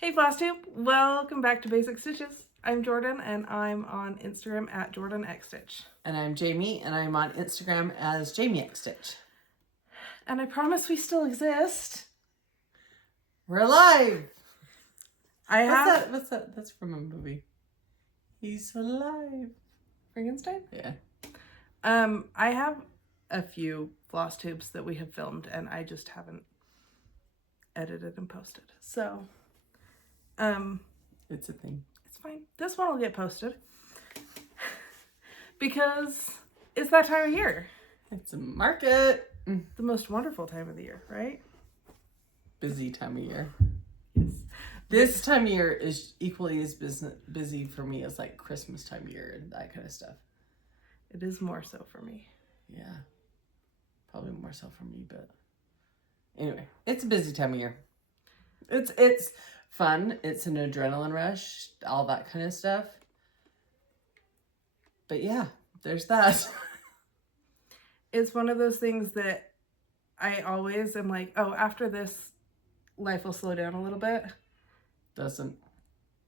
Hey Flosstube, welcome back to Basic Stitches. I'm Jorden and I'm on Instagram at JordanXStitch. And I'm Jami and I'm on Instagram as JamiXStitch. And I promise we still exist. We're alive! What's that? That's from a movie. He's alive. Frankenstein? Yeah. I have a few floss tubes that we have filmed and I just haven't edited and posted. So, It's a thing. it's fine. This one will get posted because it's that time of year. It's a market. The most wonderful time of the year, right? Busy time of year. Yes. This time of year is equally as busy for me as like Christmas time of year and that kind of stuff. It is more so for me. Yeah. Probably more so for me, but anyway, it's a busy time of year. It's fun. It's an adrenaline rush, all that kind of stuff. But yeah, there's that. It's one of those things that I always am like, oh, after this, life will slow down a little bit. Doesn't.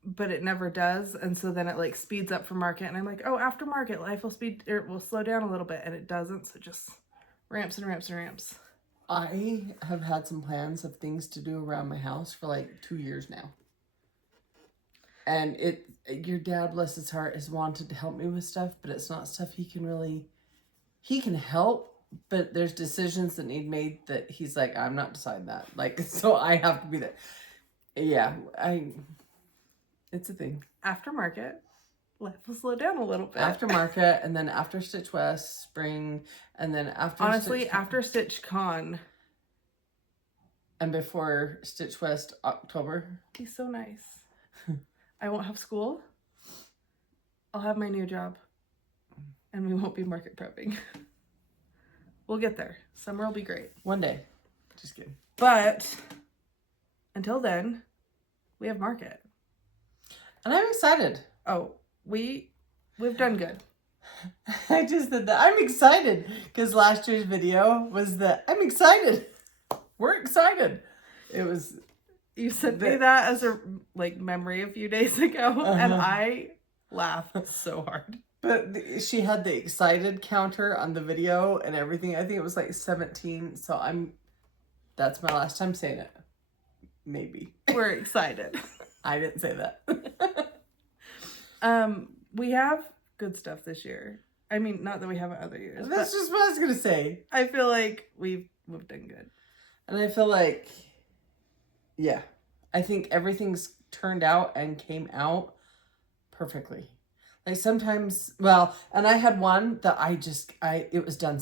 But it never does. And so then it like speeds up for market. And I'm like, oh, after market, life will slow down a little bit. And it doesn't. So it just ramps and ramps and ramps. I have had some plans of things to do around my house for like 2 years now. And your dad, bless his heart, has wanted to help me with stuff, but it's not stuff he can help, but there's decisions that need made that he's like, I'm not deciding that. Like, so I have to be there. Yeah, it's a thing. After market, life will slow down a little bit. After market, and then after Stitch West, spring, and then after after Stitch Con. And before Stitch West, October. He's so nice. I won't have school. I'll have my new job. And we won't be market prepping. We'll get there. Summer will be great. One day. Just kidding. But until then, we have market. And I'm excited. Oh, we've done good. I just said that. I'm excited because last year's video was that I'm excited. We're excited. It was. You sent me that as a memory a few days ago, and I laughed so hard. But she had the excited counter on the video and everything. I think it was like 17. So that's my last time saying it. Maybe. We're excited. I didn't say that. We have good stuff this year. I mean, not that we haven't other years. That's just what I was going to say. I feel like we've done good. And I feel like, yeah, I think everything's turned out and came out perfectly. Like sometimes, well, and I had one that it was done.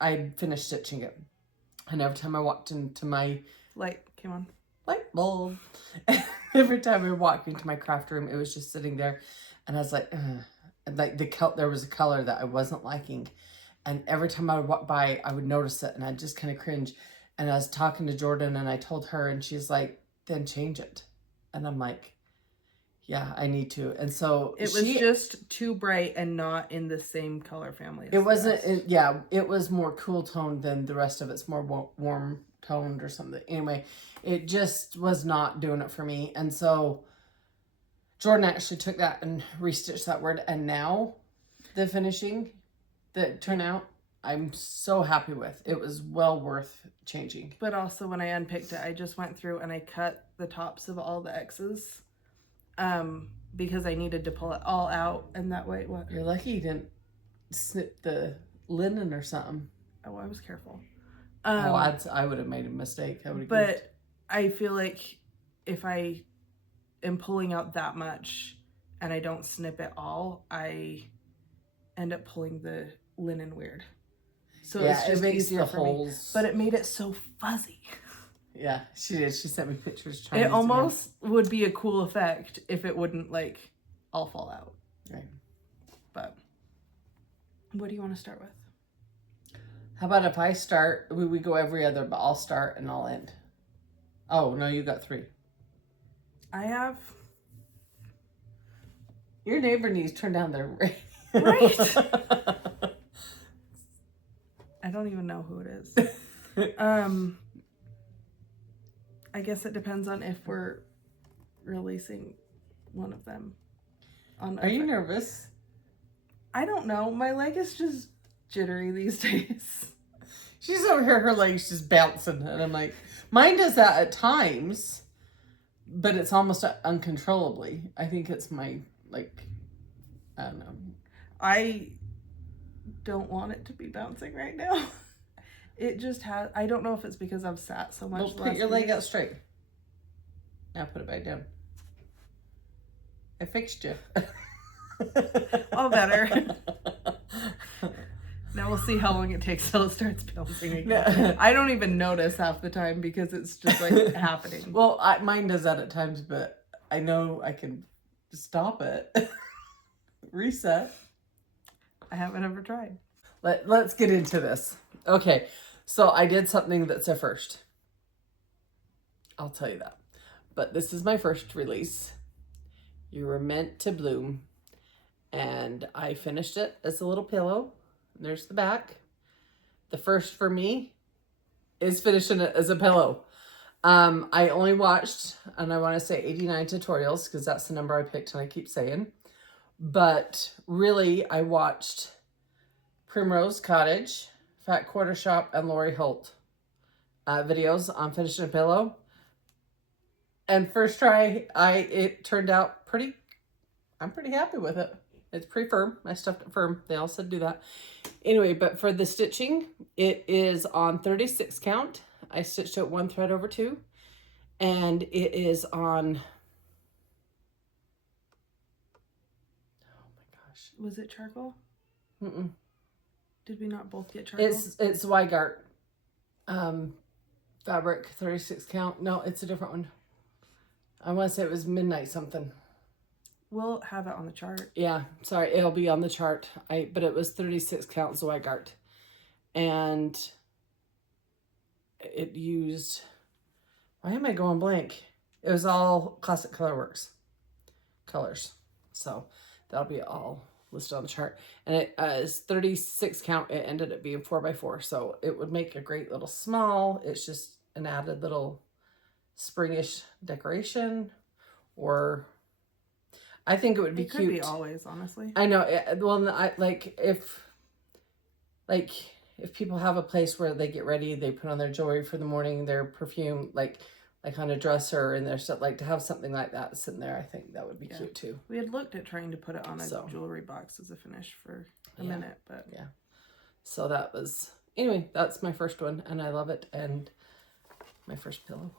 I finished stitching it. And every time I walked into my light came on. Light bulb. Every time I walked into my craft room, it was just sitting there. And I was like, ugh. And like there was a color that I wasn't liking. And every time I would walk by, I would notice it and I'd just kind of cringe. And I was talking to Jorden and I told her and she's like, then change it. And I'm like, yeah, I need to. And so it was just too bright and not in the same color family. It wasn't, it was more cool toned than the rest of it's more warm toned or something. Anyway, it just was not doing it for me. And so Jorden actually took that and restitched that word. And now the finishing that turned out, I'm so happy with. It was well worth changing. But also when I unpicked it, I just went through and I cut the tops of all the X's. Because I needed to pull it all out, and that way, what? You're lucky you didn't snip the linen or something. Oh, I was careful. I would have made a mistake. But I feel like if I am pulling out that much and I don't snip it all, I end up pulling the linen weird. So yeah, it's just it makes easier the for holes. Me. But it made it so fuzzy. Yeah, she did. She sent me pictures. It almost would be a cool effect if it wouldn't all fall out. Right. But what do you want to start with? How about if I start, we go every other, but I'll start and I'll end. Oh, no, you got 3. I have. Your neighbor needs to turn down their radio. Right? I don't even know who it is. I guess it depends on if we're releasing one of them. Are you nervous? I don't know. My leg is just jittery these days. She's over here, her leg's just bouncing. And I'm like, mine does that at times, but it's almost uncontrollably. I think it's my, like, I don't know. I don't want it to be bouncing right now. It just has, I don't know if it's because I've sat so much. Well, put your leg out straight. Now put it back down. I fixed you. All better. Now we'll see how long it takes till it starts bouncing again. I don't even notice half the time because it's just like happening. Well, mine does that at times, but I know I can stop it. Reset. I haven't ever tried. Let's get into this. Okay, so I did something that's a first. I'll tell you that. But this is my first release. You Were Meant to Bloom. And I finished it as a little pillow. There's the back. The first for me is finishing it as a pillow. I only watched, and I want to say 89 tutorials because that's the number I picked and I keep saying. But really, I watched Primrose Cottage, Fat Quarter Shop, and Lori Holt videos on finishing a pillow. And first try, it turned out I'm pretty happy with it. It's pretty firm. I stuffed it firm. They all said do that. Anyway, but for the stitching, it is on 36 count. I stitched it 1 thread over 2. And it is on... Oh my gosh. Was it charcoal? Mm-mm. Did we not both get charcoal? It's Weigart fabric, 36 count. No, it's a different one. I want to say it was Midnight something. We'll have it on the chart. Yeah, sorry, it'll be on the chart. But it was 36 count Zweigart. And it used, why am I going blank? It was all Classic Colorworks colors. So that'll be all listed on the chart. And it is 36 count. It ended up being 4x4. So it would make a great little small. It's just an added little springish decoration, or I think it would be cute. Could be always, honestly. I know. Well, if people have a place where they get ready, they put on their jewelry for the morning, their perfume, like on a dresser and their stuff, like to have something like that sitting there, I think that would be cute too. We had looked at trying to put it on a jewelry box as a finish for a minute, but yeah. So that was, anyway, that's my first one and I love it, and my first pillow.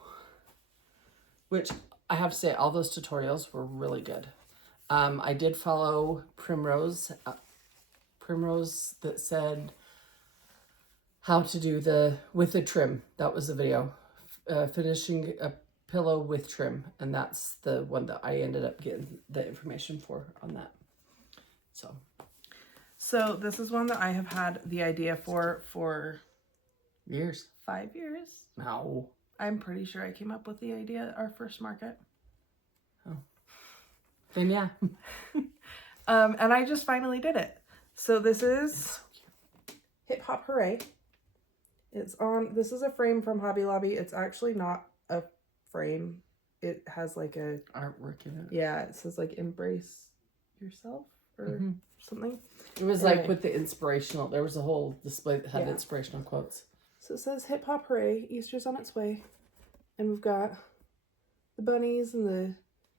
Which I have to say, all those tutorials were really good. I did follow Primrose that said how to do with the trim. That was the video. Finishing a pillow with trim. And that's the one that I ended up getting the information for on that. So this is one that I have had the idea for years. 5 years. No. I'm pretty sure I came up with the idea at our first market. Oh. Then yeah. And I just finally did it. So this is Hip Hop Hooray. This is a frame from Hobby Lobby. It's actually not a frame. It has like a artwork in it. Yeah, it says like embrace yourself or something. It was like with the inspirational, there was a whole display that had inspirational quotes. So it says Hip Hop Hooray, Easter's on its way. And we've got the bunnies and the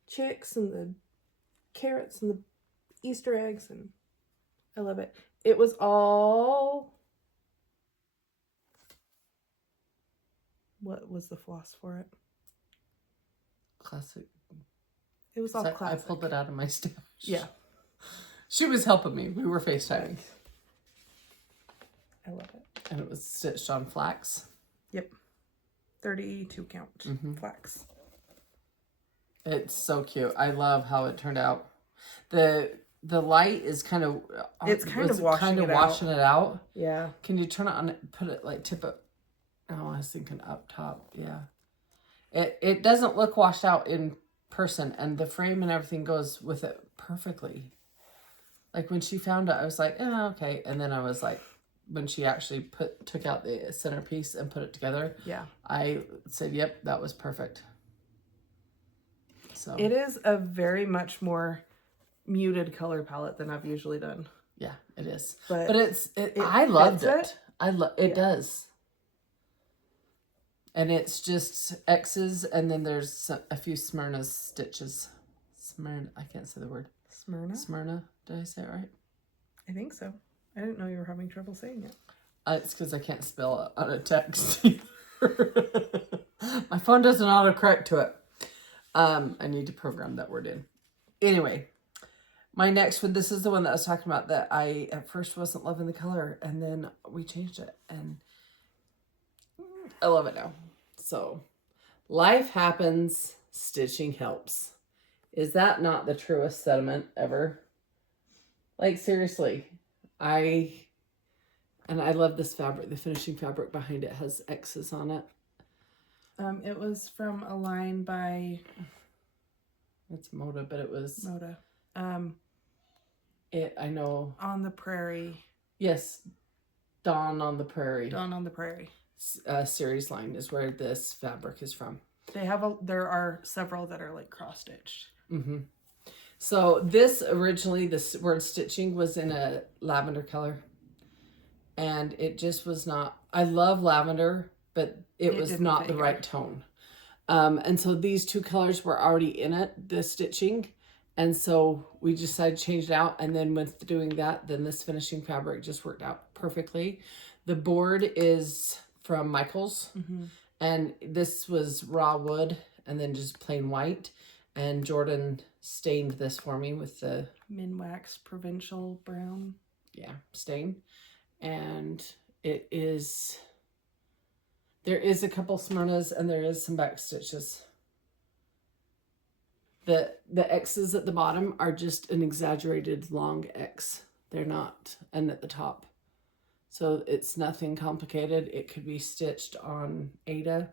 chicks and the carrots and the Easter eggs, and I love it. It was all... What was the floss for it? Classic. It was all classic. I pulled it out of my stash. Yeah. She was helping me. We were FaceTiming. I love it. And it was stitched on flax. Yep. 32 count flax. It's so cute. I love how it turned out. The light is kind of... It's kind of washing it out. Yeah. Can you turn it on, put it like tip it... Oh, I was thinking up top. Yeah. It doesn't look washed out in person, and the frame and everything goes with it perfectly. Like when she found it, I was like, oh, okay. And then I was like, when she actually took out the centerpiece and put it together, yeah, I said, yep, that was perfect. So it is a very much more muted color palette than I've usually done. yeah, it is. But I loved it. It Yeah. does. And it's just X's, and then there's a few Smyrna stitches. I can't say the word. Smyrna. Did I say it right? I think so. I didn't know you were having trouble saying it. It's because I can't spell it on a text. My phone doesn't autocorrect to it. I need to program that word in. Anyway, my next one, this is the one that I was talking about that I at first wasn't loving the color, and then we changed it, and I love it now. So, life happens, stitching helps. Is that not the truest sentiment ever? Like, seriously, I love this fabric. The finishing fabric behind it has X's on it. It was from a line by... It's Moda, but it was... Moda. I know... On the Prairie. Yes. Dawn on the Prairie. Dawn on the Prairie. Series line is where this fabric is from. There are several that are like cross-stitched. Mm-hmm. So this originally, this word stitching was in a lavender color. And it just was not... I love lavender, but it was not the right tone. And so these two colors were already in it, the stitching. And so we decided to change it out. And then with doing that, then this finishing fabric just worked out perfectly. The board is from Michael's. Mm-hmm. And this was raw wood and then just plain white. And Jorden stained this for me with the... Minwax Provincial Brown. Yeah, stain. And it is... There is a couple Smyrnas and there is some back stitches. The X's at the bottom are just an exaggerated long X. They're not, and at the top. So it's nothing complicated. It could be stitched on Ada.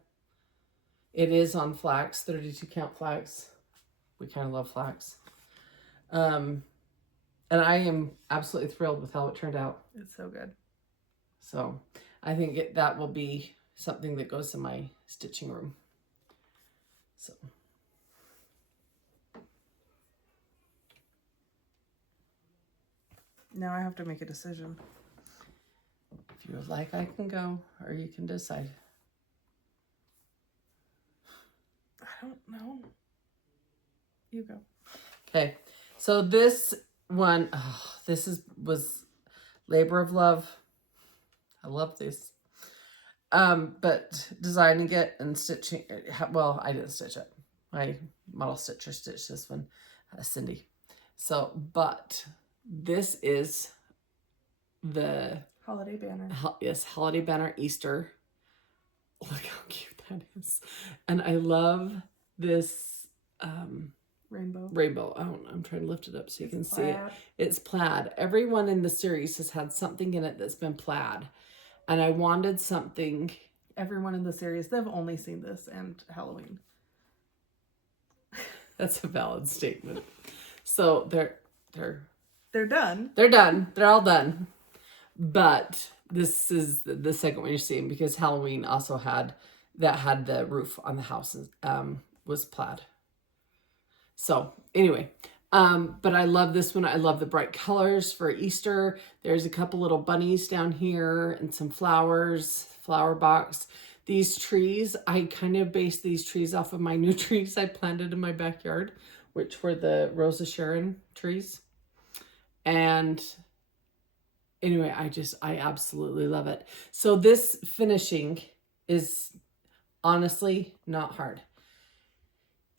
It is on flax, 32 count flax. We kind of love flax. And I am absolutely thrilled with how it turned out. It's so good. So I think that will be something that goes in my stitching room. So. Now I have to make a decision. If you would like, I can go, or you can decide. I don't know. You go. Okay, so this one, was labor of love. I love this. But designing it and stitching, well, I didn't stitch it. My model stitcher stitched this one, Cindy. So, but this is the holiday banner. Yes, holiday banner Easter. Look how cute that is. And I love this rainbow. I'm trying to lift it up so you can see it. It's plaid. Everyone in the series has had something in it that's been plaid. And I wanted something. Everyone in the series, they've only seen this and Halloween. That's a valid statement. So they're done. They're done. They're all done. But this is the second one you're seeing because Halloween also had the roof on the house was plaid. So anyway, but I love this one. I love the bright colors for Easter. There's a couple little bunnies down here and some flowers, flower box. These trees, I kind of based these trees off of my new trees I planted in my backyard, which were the Rosa Sharon trees. And anyway, I absolutely love it. So this finishing is honestly not hard.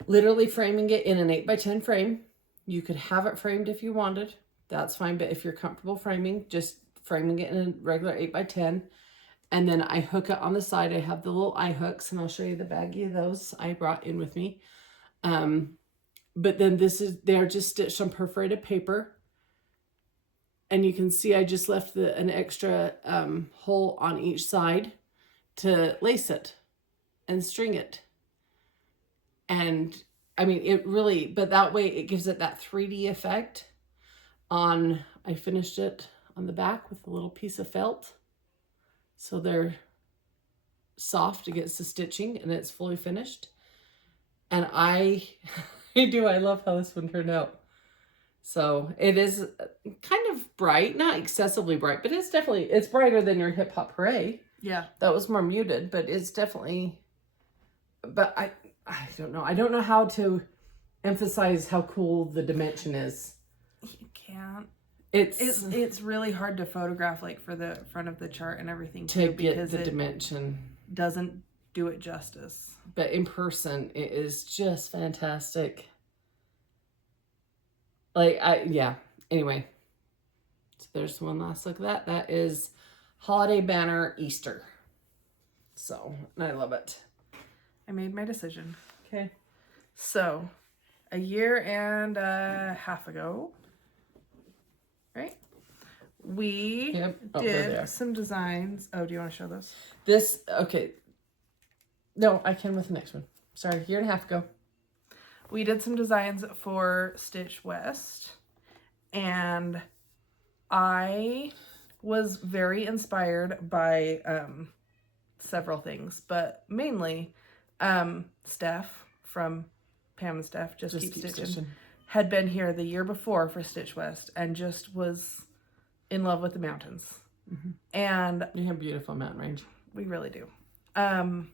Literally framing it in an 8x10 frame. You could have it framed if you wanted. That's fine. But if you're comfortable framing, just framing it in a regular 8x10. And then I hook it on the side. I have the little eye hooks, and I'll show you the baggie of those I brought in with me. But then they're just stitched on perforated paper. And you can see I just left an extra hole on each side to lace it and string it. And I mean, it really, but that way it gives it that 3D effect I finished it on the back with a little piece of felt. So they're soft against the stitching and it's fully finished. And I I do. I love how this one turned out. So it is kind of bright, not excessively bright, but it's brighter than your Hip Hop Hooray. Yeah. That was more muted, but it's definitely, but I don't know. I don't know how to emphasize how cool the dimension is. You can't. It's really hard to photograph, like, for the front of the chart and everything to too, get because the dimension. Doesn't do it justice. But in person, it is just fantastic. Like, yeah. Anyway, so there's one last look at that. That is Holiday Banner Easter. So, I love it. I made my decision. Okay. So, a year and a half ago, right? We did some designs. Oh, do you want to show this? Okay. No, I can with the next one. Sorry, a year and a half ago. We did some designs for Stitch West, and I was very inspired by several things, but mainly Steph from Pam and Steph, Just Keep Stitching, had been here the year before for Stitch West and just was in love with the mountains. Mm-hmm. And you have a beautiful mountain range. We really do. But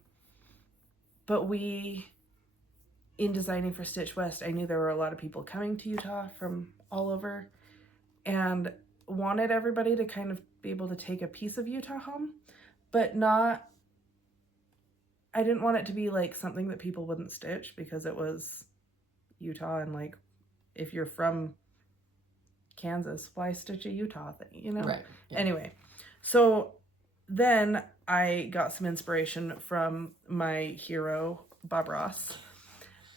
in designing for Stitch West, I knew there were a lot of people coming to Utah from all over and wanted everybody to kind of be able to take a piece of Utah home, but I didn't want it to be like something that people wouldn't stitch because it was Utah, and like, if you're from Kansas, why stitch a Utah thing, you know? Right. Yeah. Anyway, so then I got some inspiration from my hero, Bob Ross,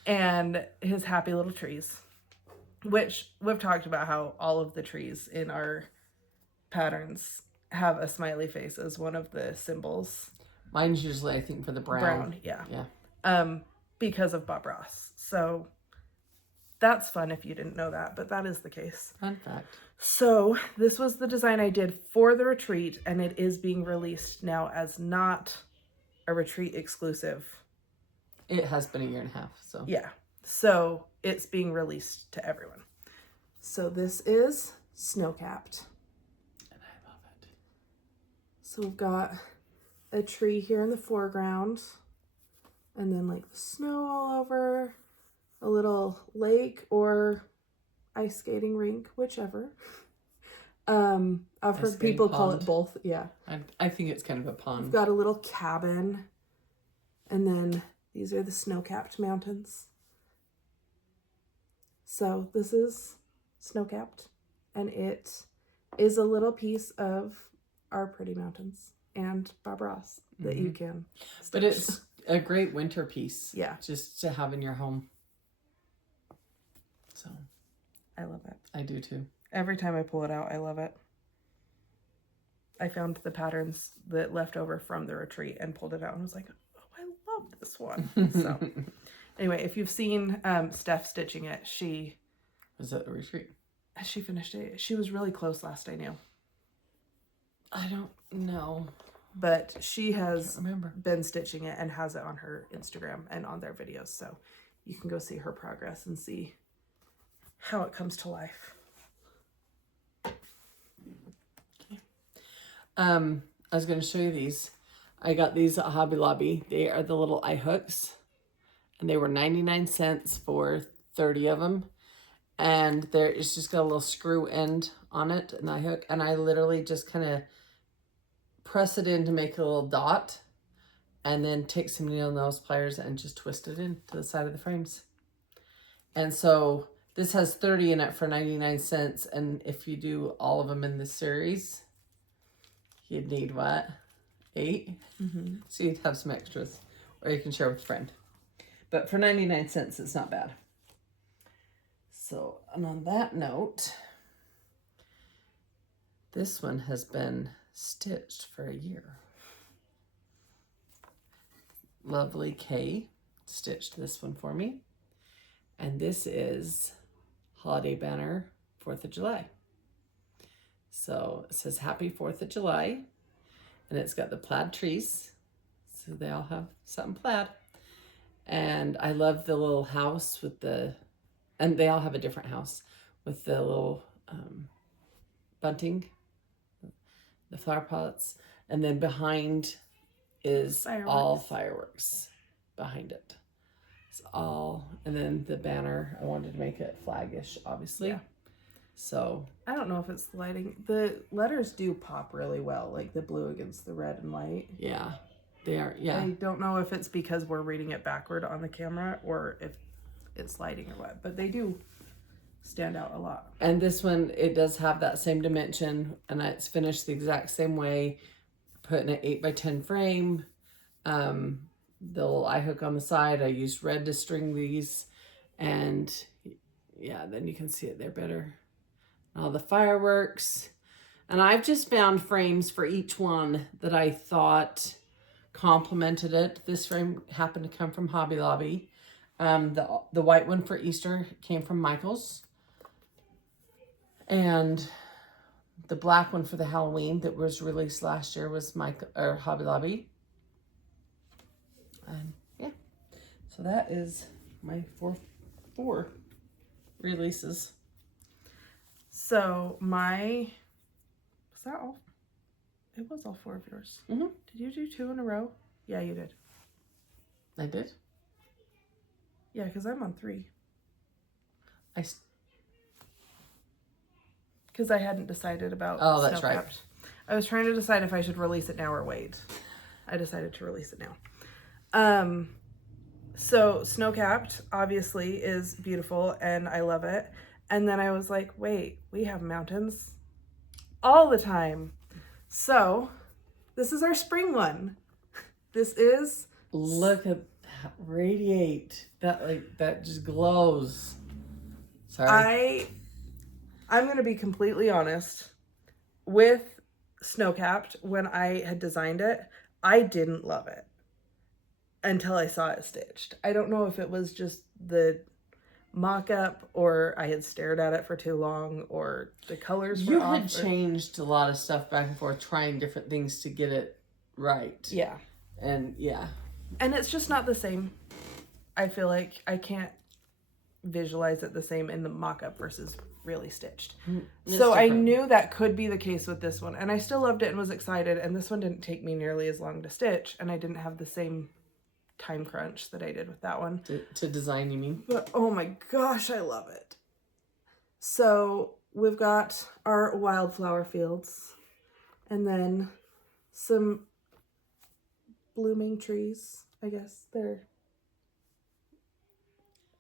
and his happy little trees, which we've talked about how all of the trees in our patterns have a smiley face as one of the symbols. Mine's usually, I think, for the brown. Yeah. Yeah. Because of Bob Ross. So that's fun if you didn't know that, but that is the case. Fun fact. So this was the design I did for the retreat, and it is being released now as not a retreat exclusive. It has been a year and a half, so. Yeah. So it's being released to everyone. So this is Snowcapped. And I love it. So we've got a tree here in the foreground, and then like the snow all over, a little lake or ice skating rink, whichever. I've heard people call it both. Yeah. I think it's kind of a pond. We've got a little cabin, and then these are the snow-capped mountains. So this is Snowcapped, and it is a little piece of our pretty mountains and Bob Ross that you can stitch. But it's a great winter piece. Yeah. Just to have in your home. So. I love it. I do too. Every time I pull it out, I love it. I found the patterns that left over from the retreat and pulled it out and was like, oh, I love this one. So anyway, if you've seen Steph stitching it, she... Was that a retreat? She finished it. She was really close last I knew. I don't know. But she has remember. Been stitching it and has it on her Instagram and on their videos. So you can go see her progress and see how it comes to life. Okay. I was going to show you these. I got these at Hobby Lobby. They are the little eye hooks. And they were 99 cents for 30 of them. And it's just got a little screw end on it, an eye hook. And I literally just kind of press it in to make a little dot. And then take some needle nose pliers and just twist it in to the side of the frames. And so this has 30 in it for 99 cents. And if you do all of them in this series, you'd need what? 8? Mm-hmm. So you'd have some extras. Or you can share with a friend. But for 99 cents, it's not bad. So, and on that note, this one has been stitched for a year. Lovely Kay stitched this one for me. And this is Holiday Banner 4th of July. So it says Happy 4th of July. And it's got the plaid trees. So they all have something plaid. And I love the little house with the and they all have a different house with the little bunting, the flower pots, and then behind is all fireworks behind it. It's all, and then the banner, I wanted to make it flaggish, obviously. Yeah. So I don't know if it's the lighting. The letters do pop really well, like the blue against the red and white. Yeah, they are. Yeah. I don't know if it's because we're reading it backward on the camera or if it's lighting or what, but they do stand out a lot. And this one, it does have that same dimension, and it's finished the exact same way. Put in an 8x10 frame. The little eye hook on the side, I used red to string these, and yeah, then you can see it there better. All the fireworks, and I've just found frames for each one that I thought complemented it. This frame happened to come from Hobby Lobby. The white one for Easter came from Michael's, and the black one for the Halloween that was released last year was Hobby Lobby. And yeah, so that is my four releases. So was that all? It was all 4 of yours. Mm-hmm. Did you do 2 in a row? Yeah, you did. I did? Yeah, because I'm on 3. Because I hadn't decided about that's right. I was trying to decide if I should release it now or wait. I decided to release it now. So Snowcapped obviously is beautiful and I love it. And then I was like, wait, we have mountains all the time. So this is our spring one. This is... Look at that radiate. That just glows. Sorry. I'm going to be completely honest. With Snowcapped, when I had designed it, I didn't love it until I saw it stitched. I don't know if it was just the mock-up or I had stared at it for too long or the colors were off. You had changed a lot of stuff back and forth, trying different things to get it right. Yeah. And yeah. And it's just not the same. I feel like I can't visualize it the same in the mock-up versus really stitched. So different. I knew that could be the case with this one. And I still loved it and was excited. And this one didn't take me nearly as long to stitch. And I didn't have the same time crunch that I did with that one. To design, you mean? But oh my gosh, I love it. So we've got our wildflower fields. And then some blooming trees. I guess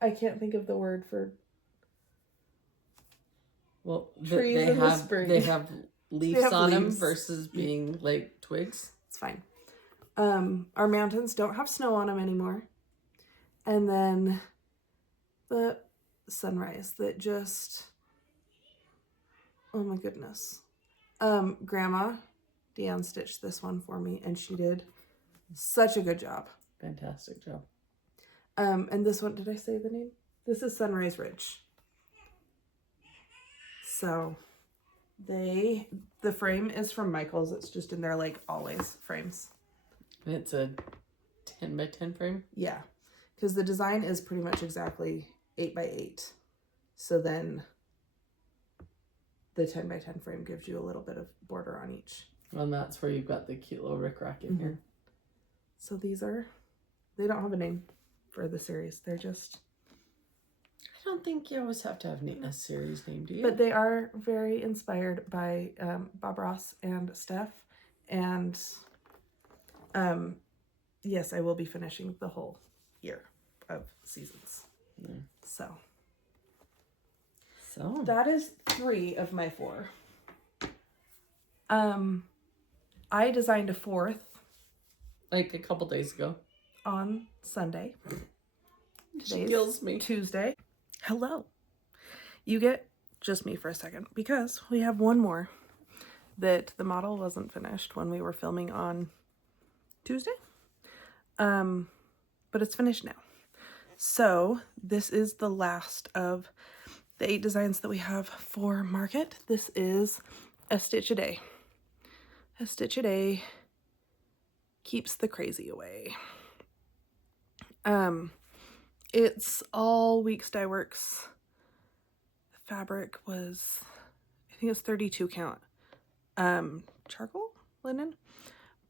I can't think of the word for trees in the spring. They have leaves on them versus being like twigs. It's fine. Our mountains don't have snow on them anymore. And then the sunrise that just, oh my goodness. Grandma DeAnn stitched this one for me and she did such a good job. Fantastic job. And this one, did I say the name? This is Sunrise Ridge. So the frame is from Michael's. It's just in their like always frames. And it's a 10x10 frame? Yeah. Because the design is pretty much exactly 8x8. So then the 10x10 frame gives you a little bit of border on each. Well, and that's where you've got the cute little rickrack in here. So they don't have a name for the series. They're just... I don't think you always have to have a series name, do you? But they are very inspired by Bob Ross and Steph. And yes, I will be finishing the whole year of seasons. Yeah. So that is 3 of my 4. I designed a 4th. Like a couple days ago. On Sunday. She kills me. Tuesday. Hello. You get just me for a second because we have one more that the model wasn't finished when we were filming on Tuesday. But it's finished now. So this is the last of the 8 designs that we have for market. This is a stitch a day. A stitch a day keeps the crazy away. It's all Weeks Dye Works fabric was, I think it's 32 count, charcoal linen,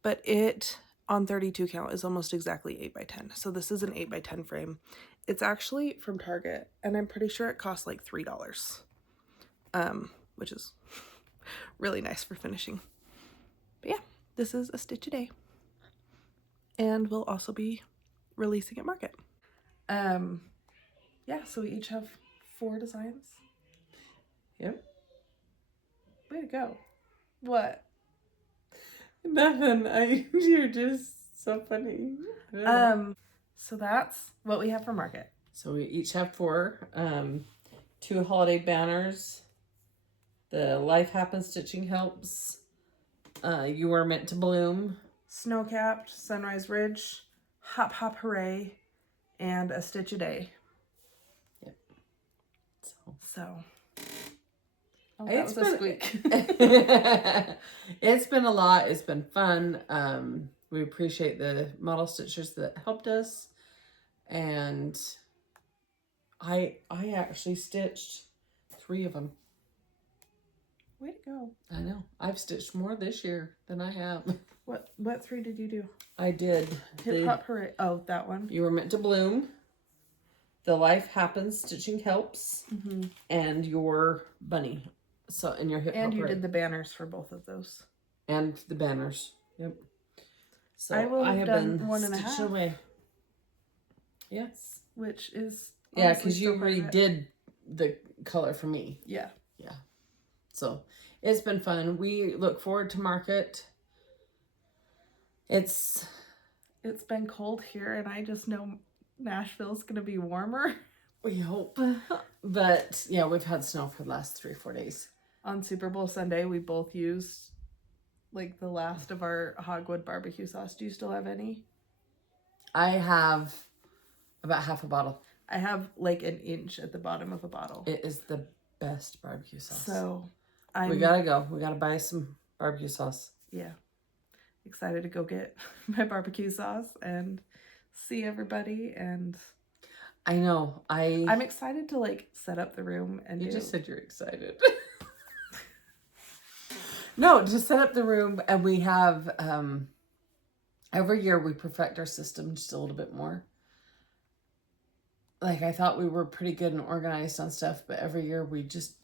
but it on 32 count is almost exactly 8 by 10. So this is an 8 by 10 frame. It's actually from Target, and I'm pretty sure it costs like $3, which is really nice for finishing. But yeah, this is a stitch a day, and we'll also be releasing at market. Yeah, so we each have 4 designs. Yep. Way to go. What? Nothing. You're just so funny. So that's what we have for market. So we each have 4. 2 holiday banners. The Life Happens Stitching Helps. You Were Meant to Bloom. Snowcapped, Sunrise Ridge, Hop Hop Hooray, and a stitch a day. Yep. So. Oh, that It's was a squeak. It's been a lot. It's been fun. We appreciate the model stitchers that helped us. And I actually stitched 3 of them. Way to go. I know. I've stitched more this year than I have. What 3 did you do? I did. Hip Hop Hooray. Oh, that one. You Were Meant to Bloom. The Life Happens Stitching Helps. Mm-hmm. And your bunny. So, and your hip hop. And you did the banners for both of those. And the banners. Yep. So I have done been 1.5. stitched away. Yes. Which is Yeah, because you redid the color for me. Yeah. Yeah. So it's been fun. We look forward to market. It's been cold here, and I just know Nashville's gonna be warmer. We hope. But yeah, we've had snow for the last 3-4 days. On Super Bowl Sunday, we both used like the last of our hogwood barbecue sauce. Do you still have any? I have about half a bottle. I have like an inch at the bottom of a bottle. It is the best barbecue sauce. So we gotta go. We gotta buy some barbecue sauce. Yeah. Excited to go get my barbecue sauce and see everybody. And I know. I'm excited to like set up the room and You just said you're excited. No, to set up the room, and we have every year we perfect our system just a little bit more. Like, I thought we were pretty good and organized on stuff, but every year we just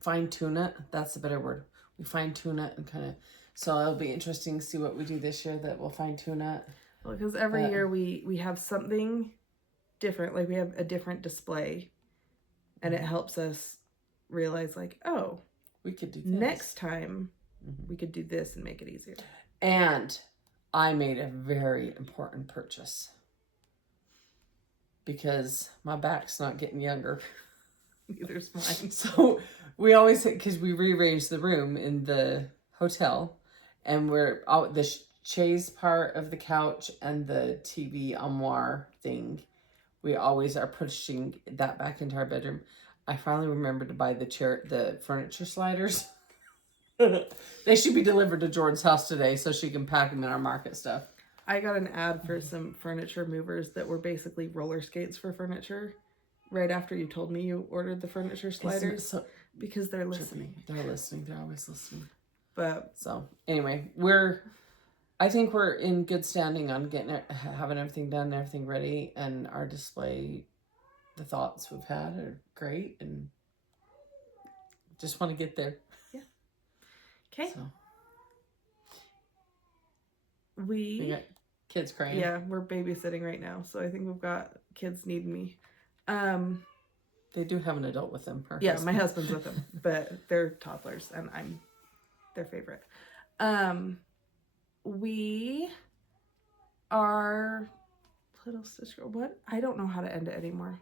fine-tune it. That's the better word. We fine-tune it and kind of... So it'll be interesting to see what we do this year that we'll fine-tune it. Well, because every year we have something different. Like, we have a different display, and it helps us realize, like, oh, we could do this. Next time we could do this and make it easier. And I made a very important purchase because my back's not getting younger. Neither's mine. So we always, because we rearranged the room in the hotel, and we're out the chaise part of the couch and the TV armoire thing. We always are pushing that back into our bedroom. I finally remembered to buy the furniture sliders. They should be delivered to Jordan's house today so she can pack them in our market stuff. I got an ad for some furniture movers that were basically roller skates for furniture right after you told me you ordered the furniture sliders. Because they're listening. They're listening. They're always listening. But so anyway, I think we're in good standing on having everything done, everything ready, and our display, the thoughts we've had are great, and just want to get there. Yeah. Okay. So. We got kids crying. Yeah, we're babysitting right now, so I think we've got kids needing me. They do have an adult with them. Yeah, my husband's with them, but they're toddlers, and I'm their favorite. We are Little Stitch Girl. What? I don't know how to end it anymore.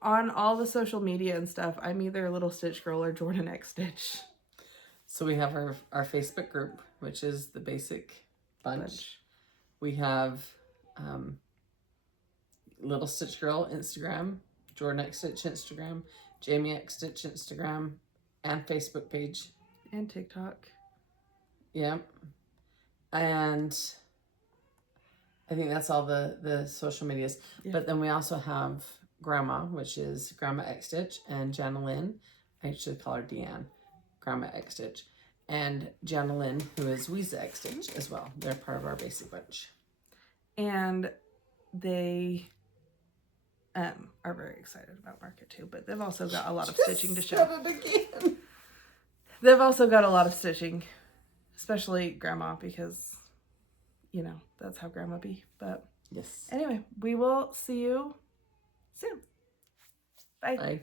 On all the social media and stuff, I'm either Little Stitch Girl or Jorden X Stitch. So we have our Facebook group, which is the basic bunch. We have Little Stitch Girl Instagram, Jorden X Stitch Instagram, Jami X Stitch Instagram, and Facebook page. And TikTok. Yeah. And I think that's all the social medias. Yeah. But then we also have Grandma, which is Grandma X Stitch, and Janalyn. I should call her DeAnn, Grandma X Stitch, and Janalyn, who is Weeza X Stitch as well. They're part of our basic bunch. And they are very excited about Market too, but they've also got a lot of stitching to show. Said it again. They've also got a lot of stitching, especially Grandma, because, you know, that's how Grandma be. But Yes. anyway, we will see you soon. Bye. Bye.